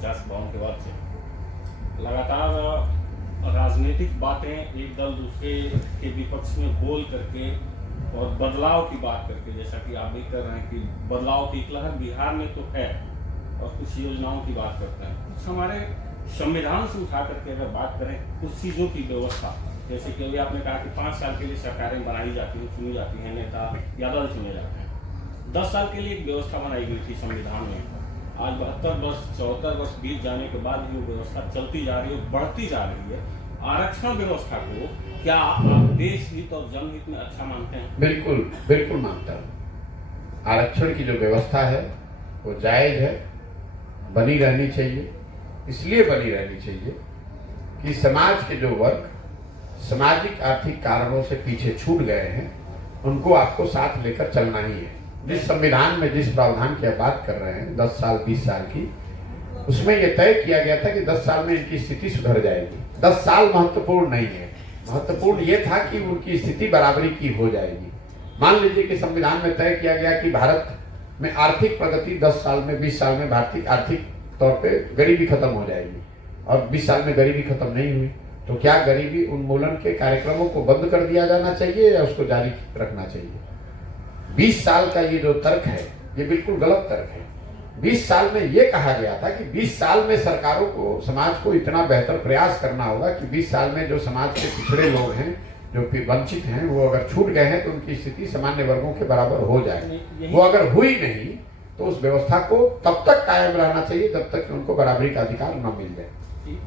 50-52 के बाद से लगातार राजनीतिक बातें एक दल दूसरे के विपक्ष में बोल करके और बदलाव की बात करके, जैसा कि आप भी कर रहे हैं कि बदलाव की लहर बिहार में तो है और कुछ योजनाओं की बात करते हैं, कुछ हमारे संविधान से उठा करके अगर बात करें कुछ चीज़ों की व्यवस्था, जैसे कि अभी आपने कहा कि 5 साल के लिए सरकारें बनाई जाती हैं, चुनी जाती हैं, नेता या दल चुने जाते हैं। 10 साल के लिए एक व्यवस्था बनाई गई थी संविधान में। आज 72 वर्ष 74 वर्ष बीत जाने के बाद भी वो व्यवस्था चलती जा रही है, बढ़ती जा रही है। आरक्षण व्यवस्था को क्या आप देश हित और जनहित में अच्छा मानते हैं? बिल्कुल बिल्कुल मानता हूँ। आरक्षण की जो व्यवस्था है वो जायज है, बनी रहनी चाहिए। इसलिए बनी रहनी चाहिए कि समाज के जो वर्ग सामाजिक आर्थिक कारणों से पीछे छूट गए हैं, उनको आपको साथ लेकर चलना ही है। जिस संविधान में जिस प्रावधान की आप बात कर रहे हैं 10 साल 20 साल की, उसमें यह तय किया गया था कि 10 साल में इनकी स्थिति सुधर जाएगी। 10 साल महत्वपूर्ण नहीं है, महत्वपूर्ण यह था कि उनकी स्थिति बराबरी की हो जाएगी। मान लीजिए कि संविधान में तय किया गया कि भारत में आर्थिक प्रगति 10 साल में 20 साल में भारतीय आर्थिक तौर पे गरीबी खत्म हो जाएगी और 20 साल में गरीबी खत्म नहीं हुई, तो क्या गरीबी उन्मूलन के कार्यक्रमों को बंद कर दिया जाना चाहिए या उसको जारी रखना चाहिए? 20 साल का ये जो तर्क है ये बिल्कुल गलत तर्क है। 20 साल में ये कहा गया था कि 20 साल में सरकारों को समाज को इतना बेहतर प्रयास करना होगा कि 20 साल में जो समाज के पिछड़े लोग हैं, जो वंचित हैं, वो अगर छूट गए हैं तो उनकी स्थिति सामान्य वर्गों के बराबर हो जाए। वो अगर हुई नहीं तो उस व्यवस्था को तब तक कायम रहना चाहिए जब तक कि उनको बराबरी का अधिकार न मिल जाए।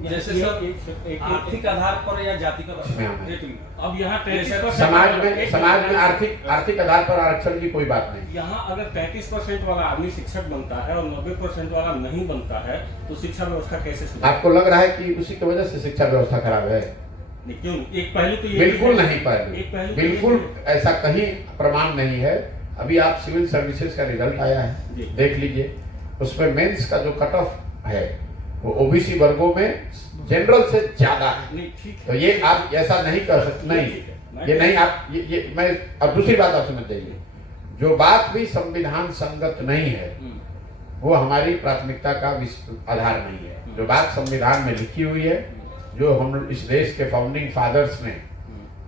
जैसे सर आर्थिक आधार पर या जाति का अब यहाँ समाज में आर्थिक आधार पर आरक्षण की कोई बात नहीं। यहाँ अगर 33% वाला आदमी शिक्षक बनता है और 90% वाला नहीं बनता है तो शिक्षा व्यवस्था कैसे सुधरे? आपको लग रहा है कि उसी की वजह से शिक्षा व्यवस्था खराब है? क्यों? एक पहलू तो ये बिल्कुल नहीं, पहलू बिल्कुल ऐसा कहीं प्रमाण नहीं है। अभी आप सिविल सर्विसेज का रिजल्ट आया है, देख लीजिए, उसमें मेंस का जो कट ऑफ है वो ओबीसी वर्गों में जनरल से ज्यादा है। तो ये आप ऐसा नहीं कर सकते, नहीं ये नहीं आप ये मैं। अब दूसरी बात आप समझ जाइए, जो बात भी संविधान संगत नहीं है वो हमारी प्राथमिकता का आधार नहीं है। जो बात संविधान में लिखी हुई है, जो हम इस देश के फाउंडिंग फादर्स ने,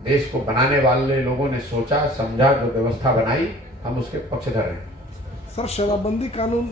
देश को बनाने वाले लोगों ने सोचा समझा, जो व्यवस्था बनाई, हम उसके पक्षधर हैं। सर, शराबबंदी कानून